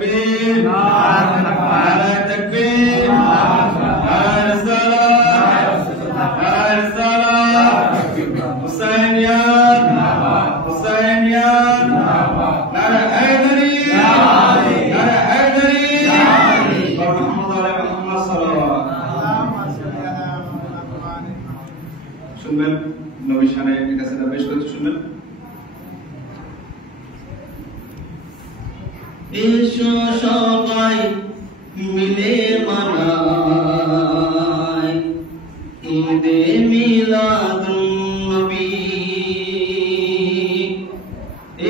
तकबीर, नारे तकबीर, नारे रिसालत, नारे रिसालत, हुसैनियत, हुसैनियत, नारे हैदरी, नारे हैदरी, मोहम्मद आले मोहम्मद सल्लल्लाहु। শুনবেন নবী শানে কাছে বেশ কিছু শুনবেন। এসো সবাই মিলে মানাই ঈদে মিলাদুন নবী।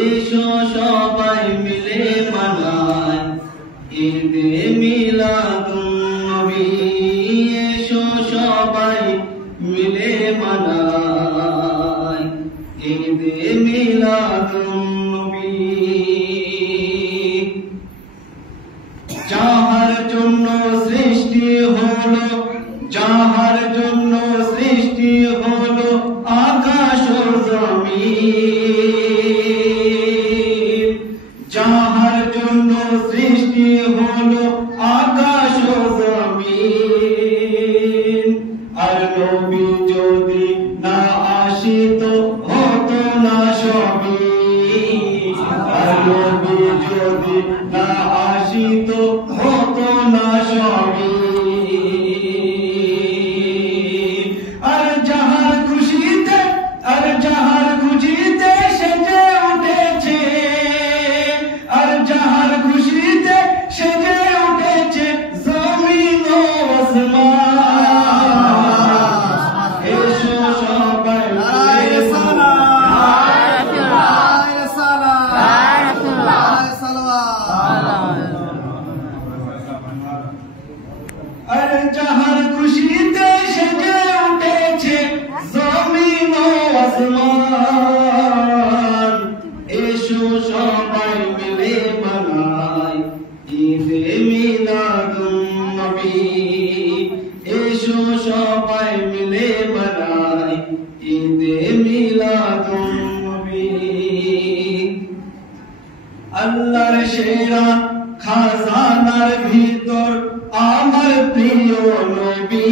এসো সবাই মিলে মানাই ঈদে মিলাদুন নবী। এসো সবাই মিলে মানাই ঈদে মিলাদুন নবী। যাহার জন্য সৃষ্টি হলো, যাহার জন্য সৃষ্টি হলো আকাশ ও জমিন। যাহার জন্য সৃষ্টি হলো আকাশ ও জমিন। আর নবী যদি না আসিত হতো না সবই। আর নবী যদি না আসিত হতো না সবই। আর যাহার খুশিতে, আর যাহার খুশিতে সেজে উঠেছে, আর যাহার খুশিতে সেজে উঠেছে জমিন ও আসমান। এসো সবাই আর যাহার খুশিতে সেজে উঠেছে জমিন ও আসমান। এসো সবাই মিলে মানাই ঈদে মিলাদুন নবী। এসো সবাই মিলে মানাই ঈদে মিলাদুন নবী। আল্লাহর সেরা খাজানার ভিতর আমার প্রিয় নবী।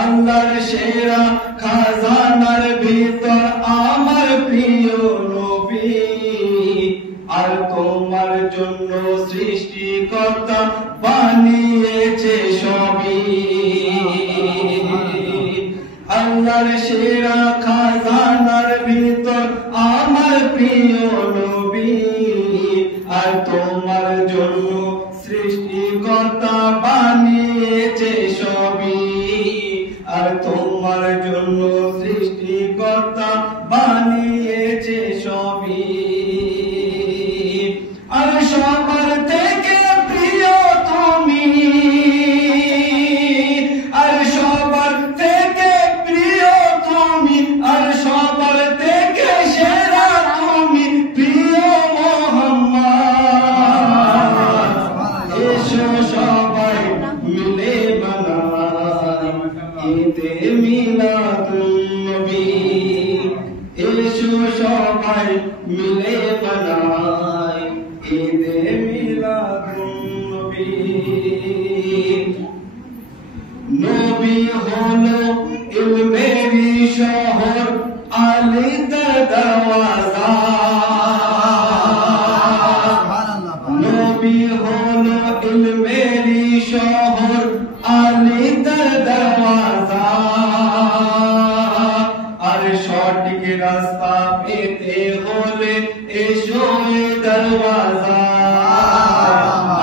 আল্লাহর সেরা খাজানার ভিতর আমার প্রিয় নবী। আর তোমার জন্য সৃষ্টিকর্তা বানিয়েছে সবই। আল্লাহর সেরা খাজানার ভিতর আমার প্রিয় নবী। আর তোমার জন্য সৃষ্টিকর্তা বানিয়েছে সবই। আর তোমার জন্য সৃষ্টিকর্তা বানিয়েছে সবই। আর সবার থেকে প্রিয় তুমি, আর সবার থেকে প্রিয় তুমি, আর সবার থেকে সেরা তুমি প্রিয় মোহাম্মদ। এসো সবাই মিলে মানাই ঈদে মিলাদুন নবী। এসো সবাই মিলে মানাই ঈদে মিলাদুন নবী। নবী হলো ইলমেরই শহর, আলী তার দরওয়াজা। নবী হলো ইলমেরই শহর, আলী তার দরওয়াজা। আর সঠিক রাস্তা পেতে হলে এসো এ দরওয়াজা।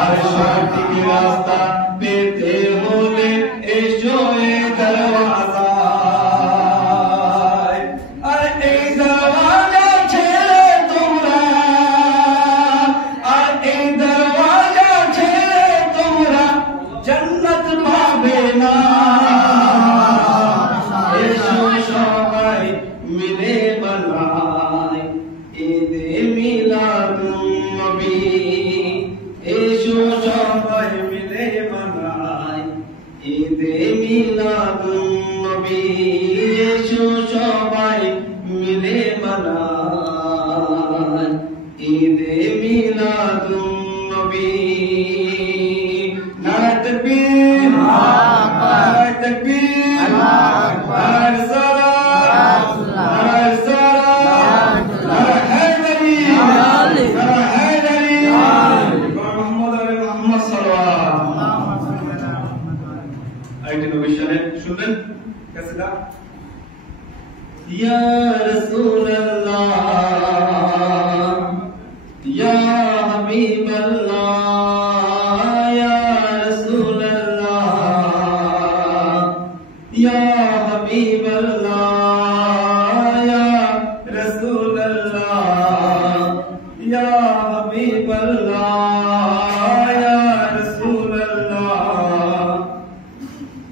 আর সঠিক রাস্তা পেতে হলে এসো এ দরওয়াজা। আর এই দরওয়াজা ছেড়ে তোমরা, আর এই দরওয়াজা ছেড়ে তোমরা জান্নাত পাবে না। এসো সবাই মিলে মানাই ঈদে মিলাদুন নবী। এসো সবাই মিলে নবী নারায়ে তাকবীর নারায়ে তাকবীর নারায়ে সালাত নারায়ে সালাত নারায়ে হায়দারি নারায়ে হায়দারি মুহাম্মদ সাল্লাল্লাহু আইটি নবী শানে শুনবেন কাসিদা ইয়া রাসূলুল্লাহ ইয়া হাবিবাল্লাহ ইয়া রাসূলুল্লাহ ইয়া হাবিবাল্লাহ ইয়া রাসূলুল্লাহ ইয়া হাবিবাল্লাহ ইয়া রাসূলুল্লাহ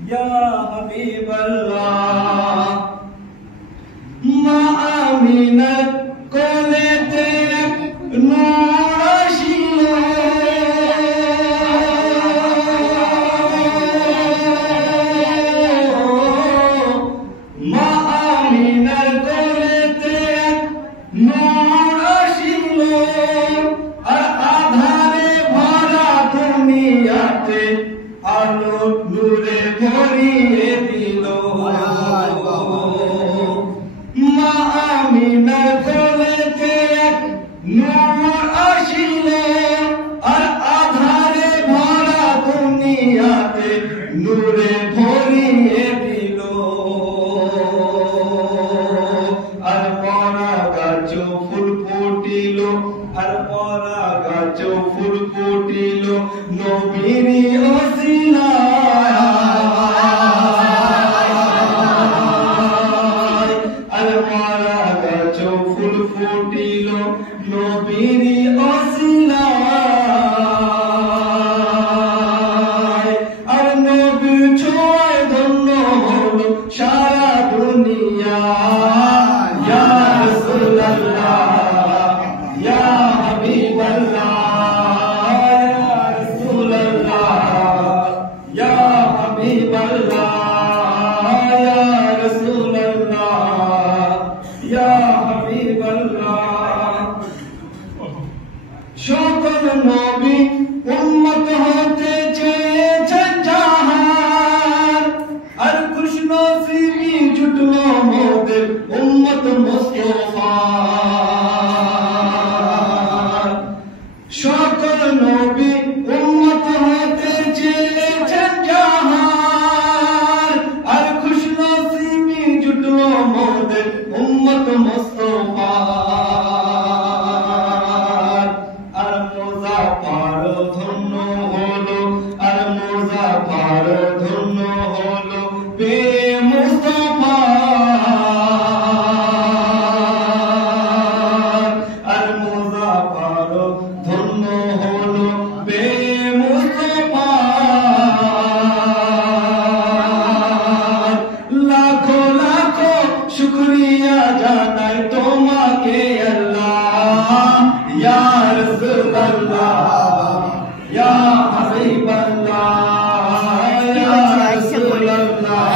ইয়া হাবিবাল্লাহ মা আমিনার কোলেতে নূর আসিল মা আমিনার কোলেতে নূর আসিল আর আধারে ভরা দুনিয়াতে আলো নূরে ভরিয়ে দিল মা আমিনার কোলেতে নূর আসিল আর আধারে ভরা দুনিয়াতে নূরে ভরিয়ে দিল আর পরা গাছ ফুল ফুটিল আর পরা গাছ ফুল ফুটিল নবীর ওসিলায় আর পরা গাছ ফুল ফুটিল নবীর ওসিলায় আর নবীর ছোঁয়ায় ধন্য হলো সারা দুনিয়া ইয়া রাসূলুল্লাহ ইয়া হাবিবাল্লাহ ইয়া রাসূলুল্লাহ ইয়া হাবিবাল্লাহ ইয়া রাসূলুল্লাহ ইয়া হাবিবাল্লাহ সকল নবী উম্মত হতে চেয়েছেন জাহান আর খুশনসিবি জুটলো মোদের উম্মত মুস্তাফা সকল নবী উম্মত হতে চেয়েছেন জাহান আর খুশনসিবি জুটলো মোদের উম্মত মুস্তাফা আর মুজাফফর ধন্য হলো আর মুজাফফর ধন্য হলো বে মুস্তাফা আর মুজাফফর ধন্য হলো বে মুস্তাফা লাখো লাখো শুকরিয়া জানাই তোমাকে আল্লাহ ইয়া রাসূলুল্লাহ ইয়া হাবিবাল্লাহ ইয়া রাসূলুল্লাহ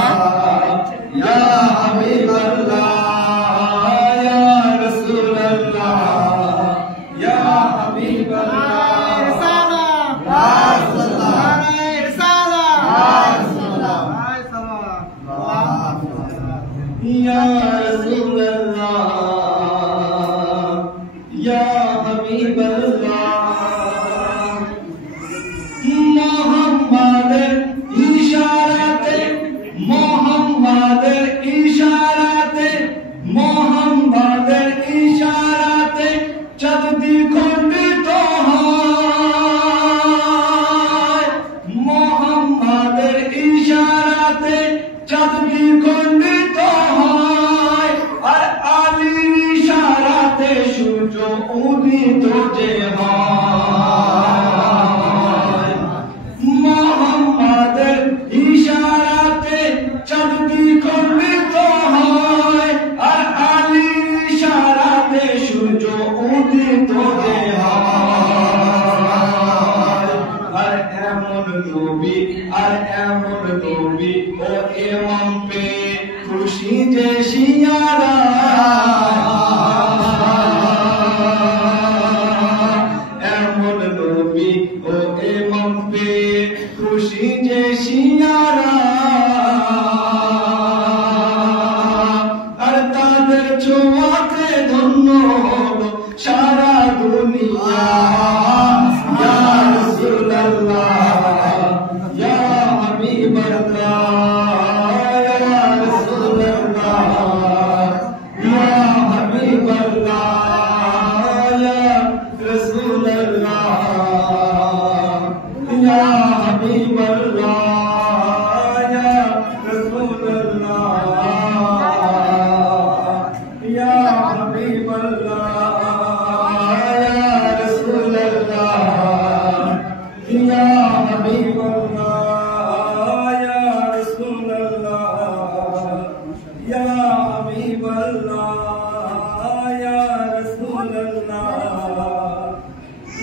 ইয়া হাবিবাল্লাহ ইয়া রাসূলুল্লাহ ইয়া হাবিবাল্লাহ ইয়া রাসূলুল্লাহ ইয়া হাবিবাল্লাহ মোহাম্মদের ইশারাতে মোহাম্মদের ইশারাতে মোহাম্মদের ইশারাতে চাঁদ দ্বিখণ্ডিত হয় মোহাম্মদের ইশারাতে চাঁদ দ্বিখণ্ডিত হয় আর আলীর ইশারাতে সূর্য উদিত যে হয় মোহাম্মদের ইশারাতে চাঁদ দ্বিখণ্ডিত হয় আর আলীর ইশারাতে সূর্য উদিত যে হয় আর এমন নবী ও ইমাম পে খুশি যে শিয়ারা এমন নবী ও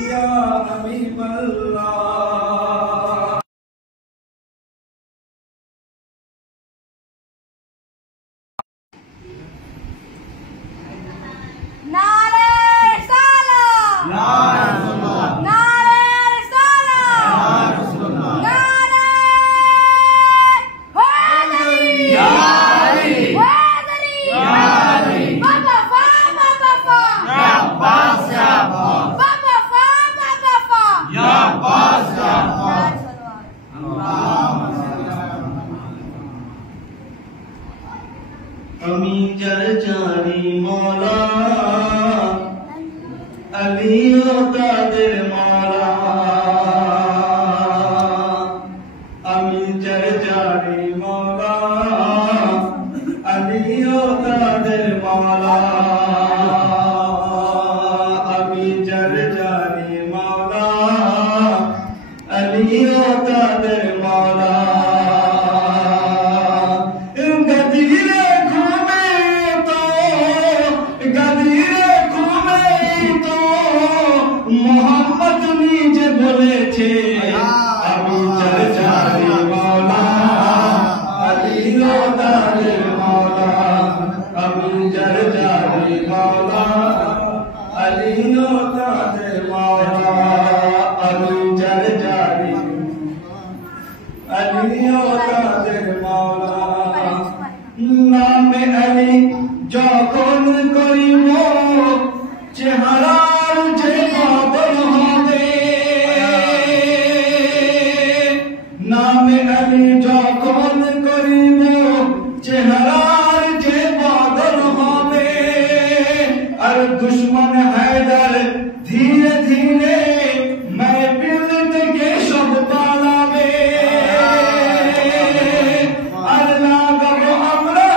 या हबीबल्लाह। नारे रिसालत, नारे रिसालत, नारे हैदरी, बाबा फामा बाबा, या बास या बास, बाबा फामा बाबा, या बास या बास। अमी चरचारी मौला अली तादिर मौला। अमी चरचारी मौला अली तादिर मौला। अमी चरचारी मौला अली तादिर मौला। मोहम्मद नीचे बोलेছে আমি চরচারি মওলা আলী তাদের মওলা। আমি চরচারি মওলা আলী তাদের মওলা। আমি চরচারি আলী তাদের মওলা। নামে আলী যখন করিব চেহারার যে বদল হবে। নামে আলী যখন করিব চেহারার যে বদল হবে। আর দুশ্মন হায়দার ধীরে ধীরে महफिल থেকে সব পালাবে। আর লাগাবো আমরা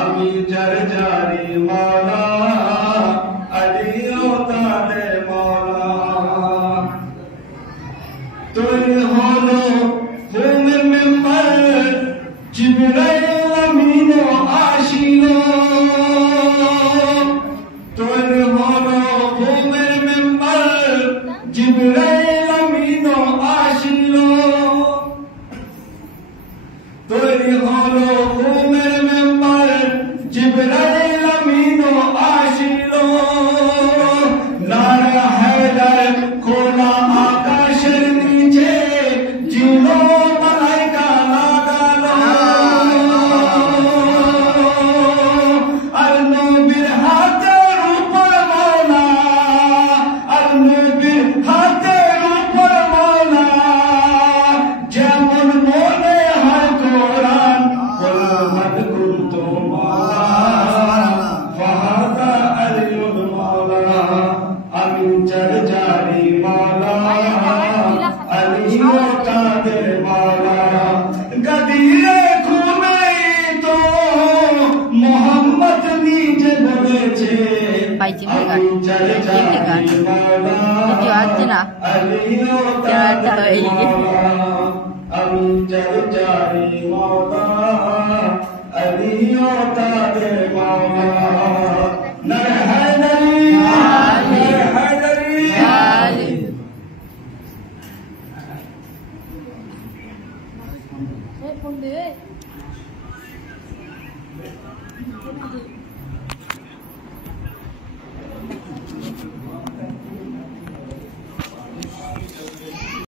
আমি চরচারি মওলা আলী তাদের মওলা। তৈরি হলো ফুলের মেম্বার জিবরাইল আমিন আসিল। তৈরি হলো ফুলের মেম্বার জিবরাইল আমিন আসিল। তৈরি হলো ফুলের মেম্বার জিবরাইল আমিন আসিল। নারা হায়দার খোলা আকাশের নিচে জিন মালাইকা লাগালো। আর নবীর হাতের উপর মওলা, আর নবীর হাতের উপর মওলা যেমন মনে হয় কোরআন কুল কুনতু মওলা ফাহাদা আলিউল মওলা। আমি চরচারি মওলা আলী তাদের মওলা। গদিরে ঘুমে তো মোহাম্মদ নিজে বলেছে আমি চরচারি মওলা আলী তাদের মওলা। আমি চরচারি মওলা আলী তাদের মওলা। নারে হায়দারি, নারে হায়দারি। Hey,